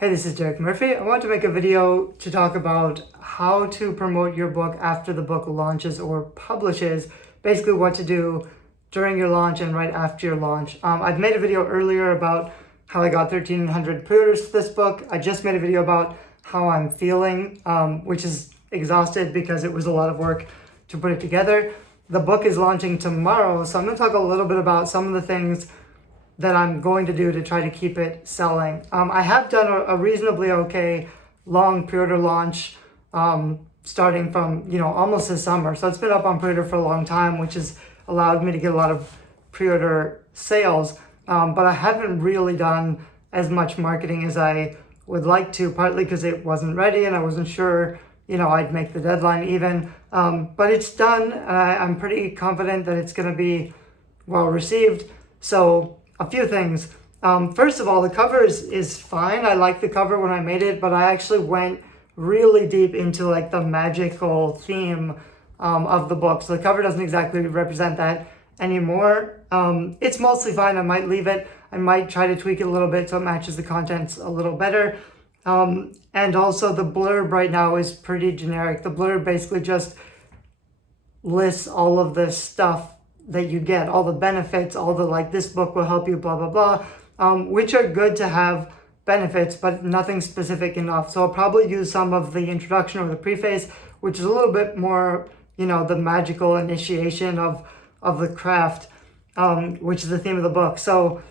Hey, this is Derek Murphy. I want to make a video to talk about how to promote your book after the book launches or publishes. Basically what to do during your launch and right after your launch. I've made a video earlier about how I got 1,300 pre-orders for this book. I just made a video about how I'm feeling, which is exhausted because it was a lot of work to put it together. The book is launching tomorrow, so I'm going to talk a little bit about some of the things that I'm going to do to try to keep it selling. I have done a reasonably okay long pre-order launch starting from, almost this summer. So it's been up on pre-order for a long time, which has allowed me to get a lot of pre-order sales. But I haven't really done as much marketing as I would like to, partly because it wasn't ready and I wasn't sure, I'd make the deadline even. But it's done, and I'm pretty confident that it's going to be well received. So a few things. First of all, the cover is fine. I liked the cover when I made it, but I actually went really deep into like the magical theme of the book. So the cover doesn't exactly represent that anymore. It's mostly fine. I might leave it. I might try to tweak it a little bit so it matches the contents a little better. And also the blurb right now is pretty generic. The blurb basically just lists all of the stuff that you get, all the benefits, all the like, this book will help you, blah, blah, blah, which are good to have benefits, but nothing specific enough. So I'll probably use some of the introduction or the preface, which is a little bit more, the magical initiation of the craft, which is the theme of the book. So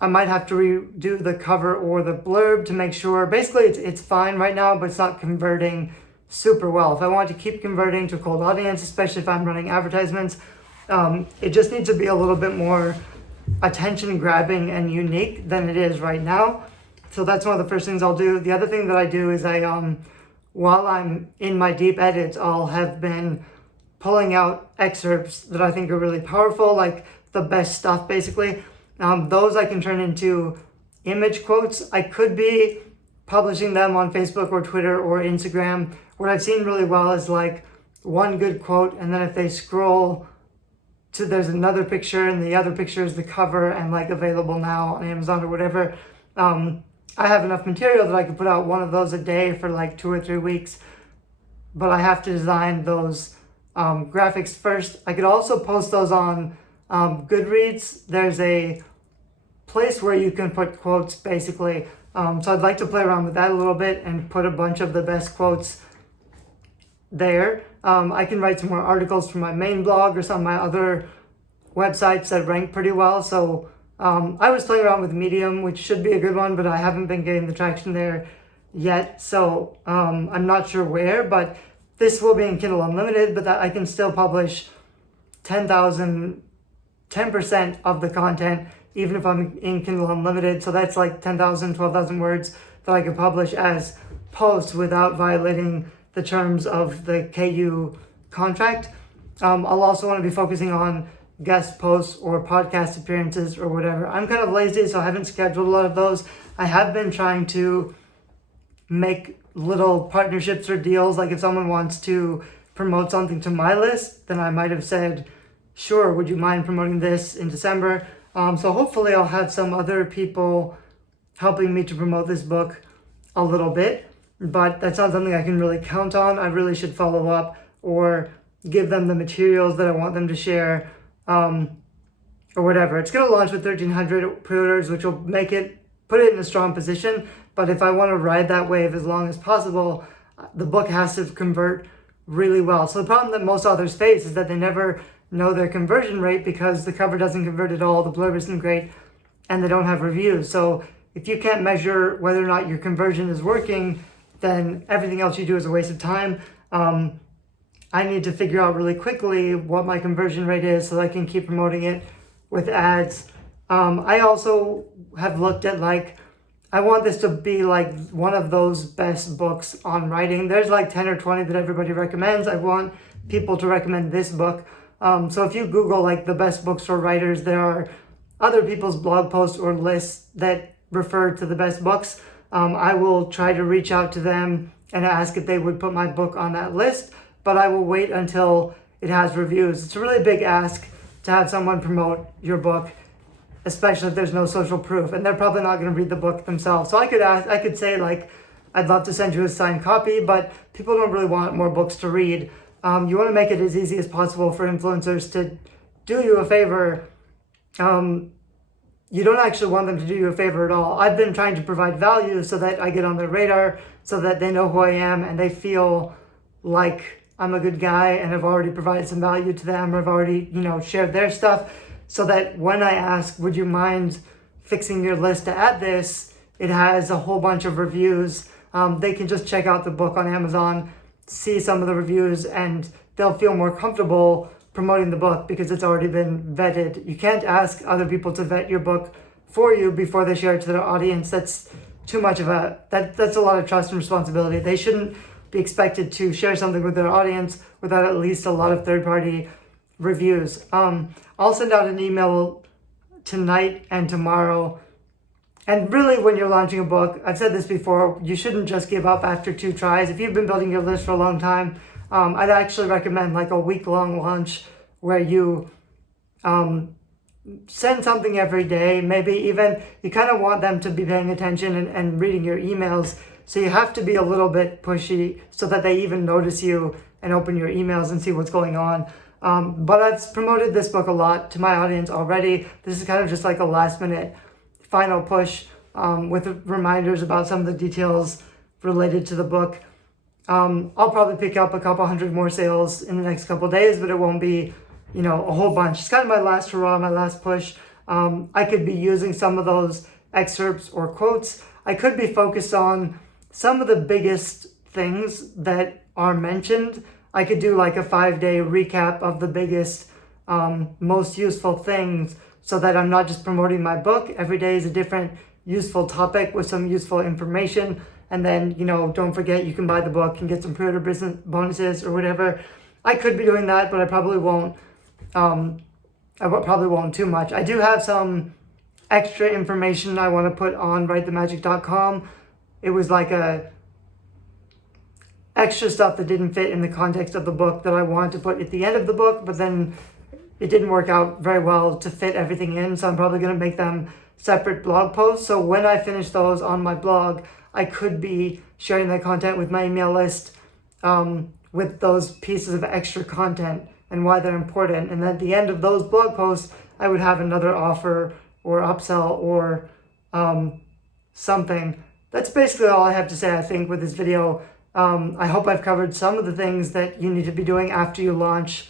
I might have to redo the cover or the blurb to make sure. Basically, it's fine right now, but it's not converting super well. If I want to keep converting to a cold audience, especially if I'm running advertisements, it just needs to be a little bit more attention grabbing and unique than it is right now. So that's one of the first things I'll do. The other thing that I do is while I'm in my deep edits, I'll have been pulling out excerpts that I think are really powerful, like the best stuff basically. Those I can turn into image quotes. I could be publishing them on Facebook or Twitter or Instagram. What I've seen really well is like one good quote, and then if they scroll to there's another picture, and the other picture is the cover and like available now on Amazon or whatever. I have enough material that I could put out one of those a day for like 2 or 3 weeks, but I have to design those graphics first. I could also post those on Goodreads. There's a place where you can put quotes basically. So I'd like to play around with that a little bit and put a bunch of the best quotes there. I can write some more articles for my main blog or some of my other websites that rank pretty well. So I was playing around with Medium, which should be a good one, but I haven't been getting the traction there yet. So I'm not sure where, but this will be in Kindle Unlimited, but that I can still publish 10% of the content, even if I'm in Kindle Unlimited. So that's like 10,000, 12,000 words that I can publish as posts without violating the terms of the KU contract. I'll also want to be focusing on guest posts or podcast appearances or whatever. I'm kind of lazy, so I haven't scheduled a lot of those. I have been trying to make little partnerships or deals. Like if someone wants to promote something to my list, then I might have said, sure, would you mind promoting this in December? So hopefully I'll have some other people helping me to promote this book a little bit. But that's not something I can really count on. I really should follow up or give them the materials that I want them to share, or whatever. It's going to launch with 1,300 pre-orders, which will put it in a strong position. But if I want to ride that wave as long as possible, the book has to convert really well. So the problem that most authors face is that they never know their conversion rate because the cover doesn't convert at all, the blurb isn't great, and they don't have reviews. So if you can't measure whether or not your conversion is working, then everything else you do is a waste of time. I need to figure out really quickly what my conversion rate is so that I can keep promoting it with ads. I also have looked at I want this to be like one of those best books on writing. There's like 10 or 20 that everybody recommends. I want people to recommend this book. So if you Google like the best books for writers, there are other people's blog posts or lists that refer to the best books. I will try to reach out to them and ask if they would put my book on that list, but I will wait until it has reviews. It's a really big ask to have someone promote your book especially if there's no social proof, and they're probably not going to read the book themselves. So I could say like, I'd love to send you a signed copy, but people don't really want more books to read. You want to make it as easy as possible for influencers to do you a favor. You don't actually want them to do you a favor at all. I've been trying to provide value so that I get on their radar, so that they know who I am and they feel like I'm a good guy and I've already provided some value to them, or I've already, shared their stuff, so that when I ask, would you mind fixing your list to add this, it has a whole bunch of reviews. They can just check out the book on Amazon, see some of the reviews, and they'll feel more comfortable promoting the book because it's already been vetted. You can't ask other people to vet your book for you before they share it to their audience. That's too much of that's a lot of trust and responsibility. They shouldn't be expected to share something with their audience without at least a lot of third-party reviews. I'll send out an email tonight and tomorrow. And really, when you're launching a book, I've said this before, you shouldn't just give up after 2 tries. If you've been building your list for a long time, I'd actually recommend like a week-long launch where you send something every day. Maybe even you kind of want them to be paying attention and reading your emails. So you have to be a little bit pushy so that they even notice you and open your emails and see what's going on. But I've promoted this book a lot to my audience already. This is kind of just like a last-minute final push with reminders about some of the details related to the book. I'll probably pick up a couple hundred more sales in the next couple of days, but it won't be, a whole bunch. It's kind of my last hurrah, my last push. I could be using some of those excerpts or quotes. I could be focused on some of the biggest things that are mentioned. I could do like a 5-day recap of the biggest, most useful things, so that I'm not just promoting my book. Every day is a different useful topic with some useful information. And then, don't forget you can buy the book and get some pre-order business bonuses or whatever. I could be doing that, but I probably won't. I probably won't too much. I do have some extra information I want to put on writethemagic.com. It was like a extra stuff that didn't fit in the context of the book that I wanted to put at the end of the book, but then it didn't work out very well to fit everything in. So I'm probably going to make them separate blog posts. So when I finish those on my blog, I could be sharing that content with my email list with those pieces of extra content and why they're important. And at the end of those blog posts, I would have another offer or upsell or something. That's basically all I have to say, I think, with this video. I hope I've covered some of the things that you need to be doing after you launch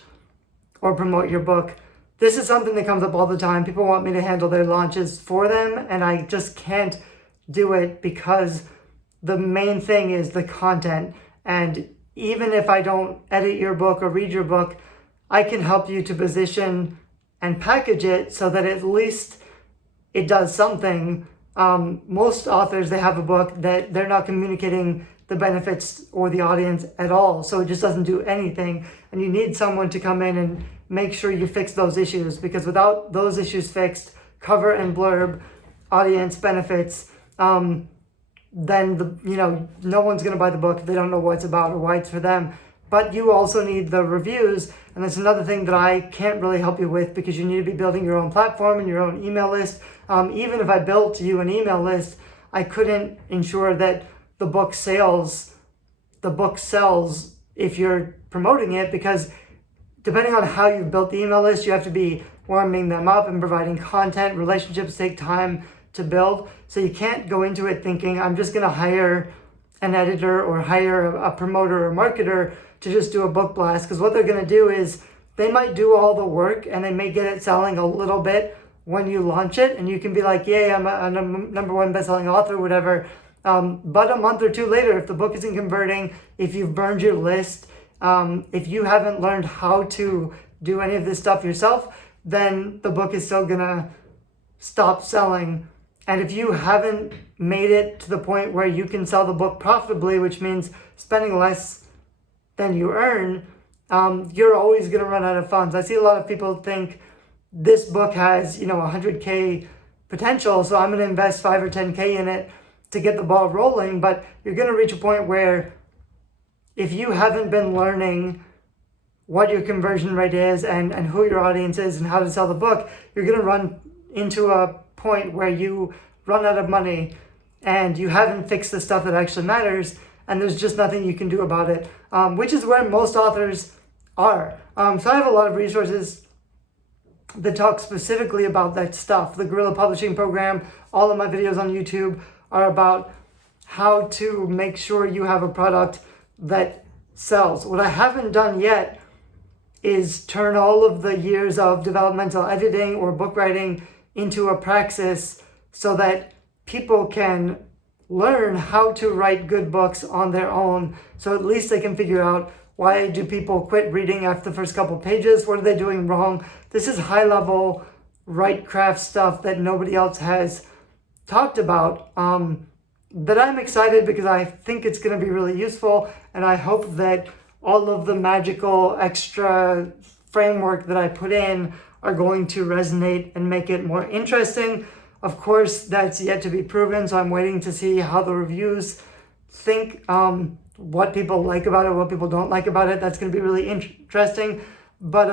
or promote your book. This is something that comes up all the time. People want me to handle their launches for them, and I just can't do it because the main thing is the content. And even if I don't edit your book or read your book, I can help you to position and package it so that at least it does something. Most authors, they have a book that they're not communicating the benefits or the audience at all. So it just doesn't do anything. And you need someone to come in and make sure you fix those issues, because without those issues fixed, cover and blurb, audience benefits, then no one's going to buy the book if they don't know what it's about or why it's for them. But you also need the reviews, and that's another thing that I can't really help you with, because you need to be building your own platform and your own email list. Even if I built you an email list, I couldn't ensure that the book sells if you're promoting it, because depending on how you've built the email list, you have to be warming them up and providing content. Relationships take time to build. So you can't go into it thinking, I'm just going to hire an editor or hire a promoter or marketer to just do a book blast. Because what they're going to do is they might do all the work and they may get it selling a little bit when you launch it. And you can be like, yay, I'm a number 1 best-selling author, whatever. But a month or 2 later, if the book isn't converting, if you've burned your list, if you haven't learned how to do any of this stuff yourself, then the book is still gonna stop selling. And if you haven't made it to the point where you can sell the book profitably, which means spending less than you earn, you're always gonna run out of funds. I see a lot of people think this book has, 100K potential, so I'm gonna invest 5 or 10K in it to get the ball rolling. But you're gonna reach a point where if you haven't been learning what your conversion rate is and who your audience is and how to sell the book, you're going to run into a point where you run out of money and you haven't fixed the stuff that actually matters, and there's just nothing you can do about it, which is where most authors are. So I have a lot of resources that talk specifically about that stuff. The Guerrilla Publishing Program, all of my videos on YouTube are about how to make sure you have a product that sells. What I haven't done yet is turn all of the years of developmental editing or book writing into a praxis so that people can learn how to write good books on their own, so at least they can figure out, why do people quit reading after the first couple pages? What are they doing wrong? This is high level write craft stuff that nobody else has talked about, that I'm excited because I think it's going to be really useful, and I hope that all of the magical extra framework that I put in are going to resonate and make it more interesting. Of course, that's yet to be proven, so I'm waiting to see how the reviews think, what people like about it, what people don't like about it. That's going to be really interesting. But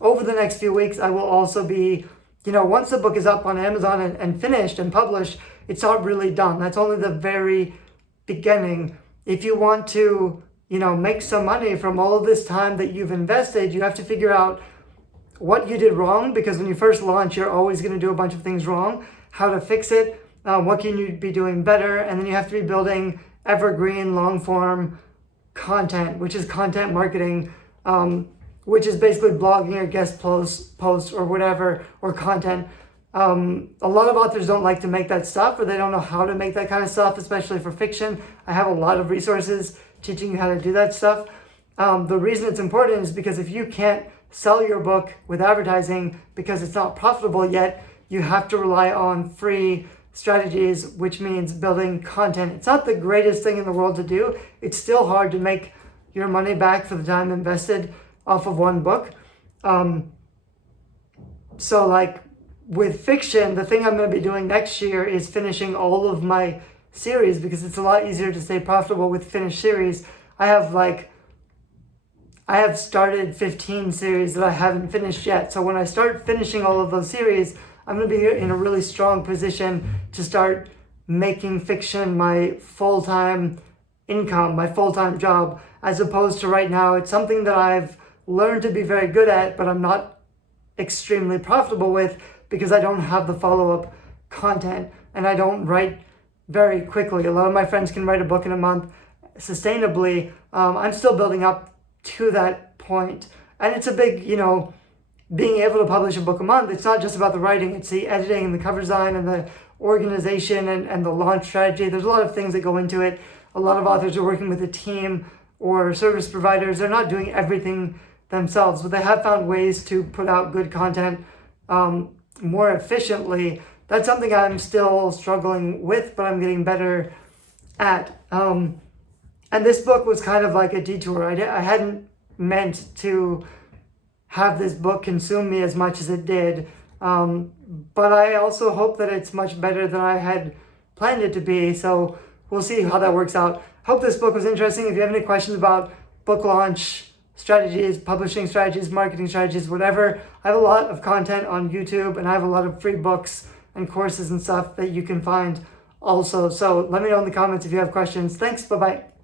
over the next few weeks, I will also be, once the book is up on Amazon and finished and published, it's not really done. That's only the very beginning. If you want to, make some money from all of this time that you've invested, you have to figure out what you did wrong, because when you first launch, you're always going to do a bunch of things wrong, how to fix it, what can you be doing better, and then you have to be building evergreen long-form content, which is content marketing, which is basically blogging or guest posts or whatever, or content. A lot of authors don't like to make that stuff, or they don't know how to make that kind of stuff, especially for fiction. I have a lot of resources teaching you how to do that stuff. The reason it's important is because if you can't sell your book with advertising because it's not profitable yet, you have to rely on free strategies, which means building content. It's not the greatest thing in the world to do. It's still hard to make your money back for the time invested off of one book. So like with fiction, the thing I'm going to be doing next year is finishing all of my series, because it's a lot easier to stay profitable with finished series. I have started 15 series that I haven't finished yet. So when I start finishing all of those series, I'm going to be in a really strong position to start making fiction my full-time income, my full-time job, as opposed to right now. It's something that I've learned to be very good at, but I'm not extremely profitable with because I don't have the follow-up content and I don't write very quickly. A lot of my friends can write a book in a month sustainably. I'm still building up to that point. And it's a big, being able to publish a book a month, it's not just about the writing, it's the editing and the cover design and the organization and the launch strategy. There's a lot of things that go into it. A lot of authors are working with a team or service providers. They're not doing themselves, but they have found ways to put out good content more efficiently. That's something I'm still struggling with, but I'm getting better at. And this book was kind of like a detour. I hadn't meant to have this book consume me as much as it did. But I also hope that it's much better than I had planned it to be. So we'll see how that works out. Hope this book was interesting. If you have any questions about book launch strategies, publishing strategies, marketing strategies, whatever, I have a lot of content on YouTube, and I have a lot of free books and courses and stuff that you can find also. So let me know in the comments if you have questions. Thanks. Bye-bye.